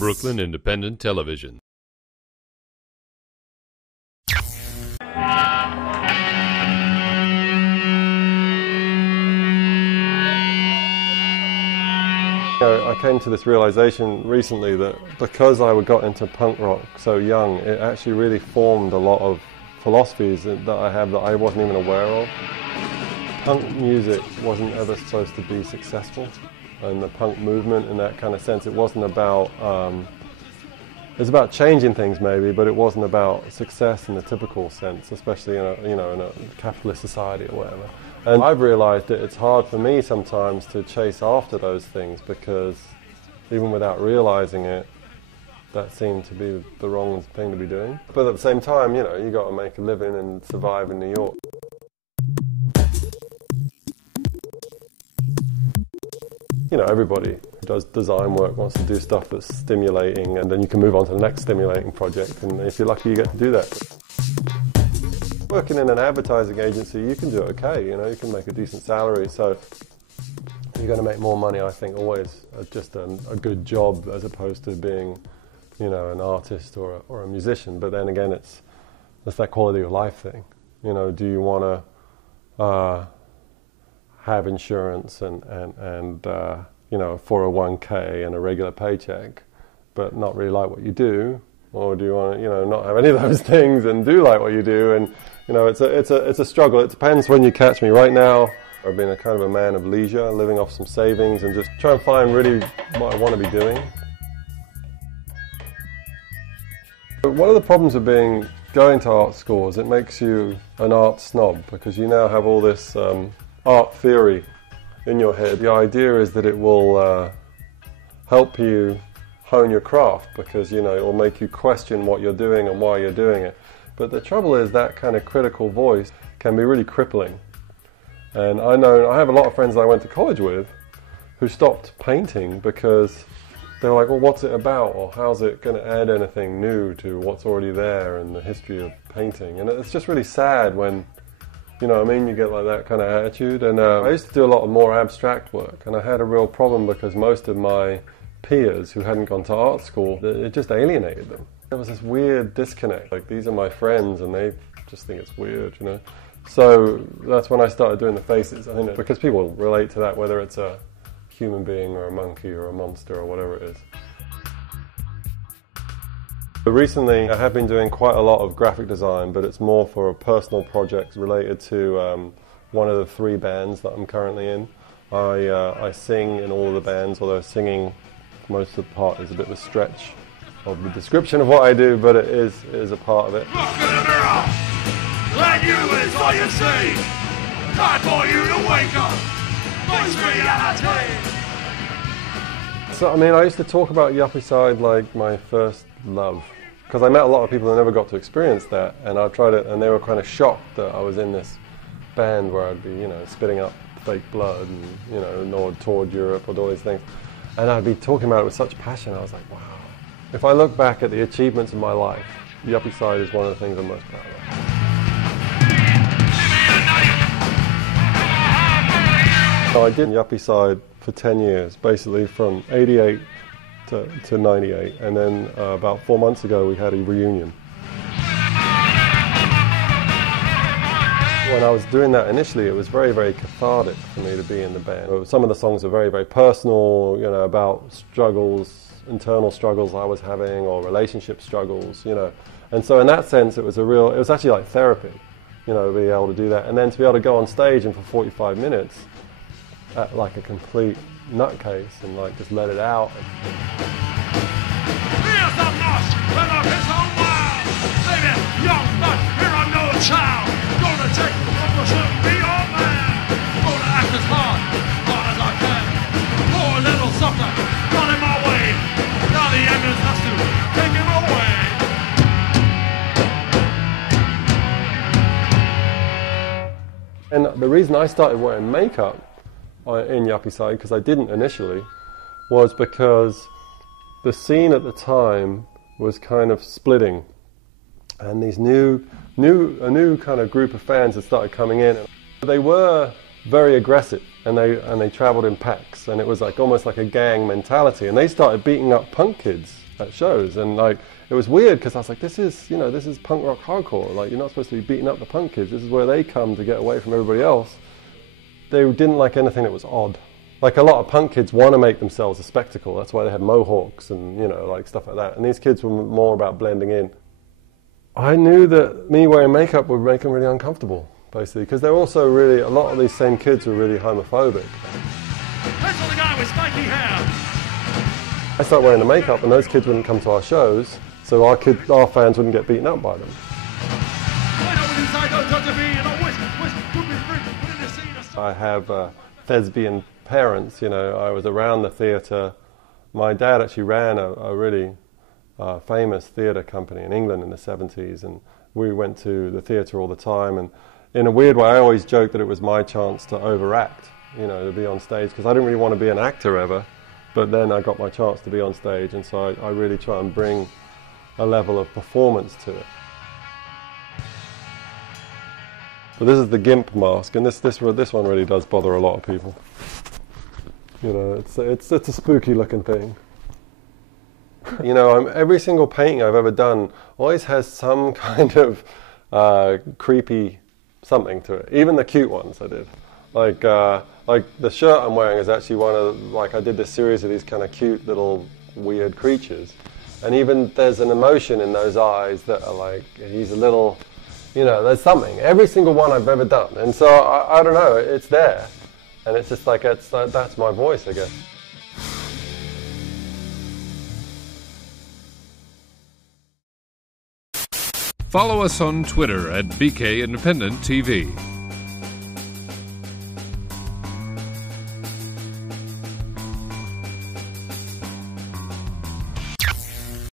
Brooklyn Independent Television. I came to this realization recently that because I got into punk rock so young, it actually really formed a lot of philosophies that I have that I wasn't even aware of. Punk music wasn't ever supposed to be successful, and the punk movement in that kind of sense, it wasn't about, it was about changing things maybe, but it wasn't about success in the typical sense, especially in a capitalist society or whatever. And I've realized that it's hard for me sometimes to chase after those things because even without realizing it, that seemed to be the wrong thing to be doing. But at the same time, you got to make a living and survive in New York. Everybody who does design work wants to do stuff that's stimulating, and then you can move on to the next stimulating project, and if you're lucky you get to do that. Working in an advertising agency, you can do it okay, you can make a decent salary, so you're going to make more money, I think, always just a good job as opposed to being, an artist or a musician. But then again, it's that quality of life thing. Do you want to have insurance and 401k and a regular paycheck, but not really like what you do? Or do you want to, not have any of those things and do like what you do? And it's a struggle. It depends when you catch me. Right now, I've been a kind of a man of leisure, living off some savings and just trying to find really what I want to be doing. But one of the problems of going to art school is it makes you an art snob because you now have all this art theory in your head. The idea is that it will help you hone your craft because, it will make you question what you're doing and why you're doing it. But the trouble is that kind of critical voice can be really crippling. And I have a lot of friends that I went to college with who stopped painting because they were like, well, what's it about? Or how's it going to add anything new to what's already there in the history of painting? And it's just really sad when, you get like that kind of attitude. And I used to do a lot of more abstract work, and I had a real problem because most of my peers who hadn't gone to art school, it just alienated them. There was this weird disconnect. Like, these are my friends and they just think it's weird, So that's when I started doing the faces. I think because people relate to that, whether it's a human being or a monkey or a monster or whatever it is. But recently I have been doing quite a lot of graphic design, but it's more for personal projects related to one of the 3 bands that I'm currently in. I sing in all of the bands, although singing most of the part is a bit of a stretch of the description of what I do, but it is a part of it. Look at the mirror, and you is all you see. Time for you to wake up, face reality. So, I used to talk about Yuppicide like my first love, because I met a lot of people who never got to experience that, and I tried it, and they were kind of shocked that I was in this band where I'd be, spitting up fake blood and, and toured Europe or all these things. And I'd be talking about it with such passion. I was like, wow. If I look back at the achievements of my life, Yuppicide is one of the things I'm most proud of. So I did Yuppicide for 10 years, basically from 88 to 98. And then about 4 months ago, we had a reunion. When I was doing that initially, it was very, very cathartic for me to be in the band. Some of the songs are very, very personal, about struggles, internal struggles I was having, or relationship struggles, And so in that sense, it was actually like therapy, to be able to do that. And then to be able to go on stage and for 45 minutes, act like a complete nutcase and like just let it out. Here's the mosh, and of his own wild. Baby, young nut, here I'm no child. Gonna take what was should be your man. Gonna act as hard as I can. Poor little sucker, running my way. Now the ambulance has to take him away. And the reason I started wearing makeup in Yuppicide, because I didn't initially, was because the scene at the time was kind of splitting, and these a new kind of group of fans had started coming in. They were very aggressive, and they traveled in packs, and it was like almost like a gang mentality, and they started beating up punk kids at shows, and like it was weird because I was like, this is punk rock hardcore. Like, you're not supposed to be beating up the punk kids. This is where they come to get away from everybody else. They didn't like anything that was odd. Like, a lot of punk kids want to make themselves a spectacle. That's why they have mohawks and, like stuff like that. And these kids were more about blending in. I knew that me wearing makeup would make them really uncomfortable, basically, because they're also a lot of these same kids were really homophobic. That's the guy with spiky hair. I started wearing the makeup and those kids wouldn't come to our shows, so our fans wouldn't get beaten up by them. I have thespian parents, I was around the theatre. My dad actually ran a really famous theatre company in England in the 70s, and we went to the theatre all the time, and in a weird way I always joked that it was my chance to overact, to be on stage, because I didn't really want to be an actor ever, but then I got my chance to be on stage, and so I really try and bring a level of performance to it. But this is the GIMP mask, and this one really does bother a lot of people. It's a spooky looking thing. Every single painting I've ever done always has some kind of creepy something to it. Even the cute ones I did. Like the shirt I'm wearing is actually one of, I did this series of these kind of cute little weird creatures. And even there's an emotion in those eyes that are like, he's a little, there's something. Every single one I've ever done. And so I don't know, it's there. And it's just like, that's my voice, I guess. Follow us on Twitter at BK Independent TV.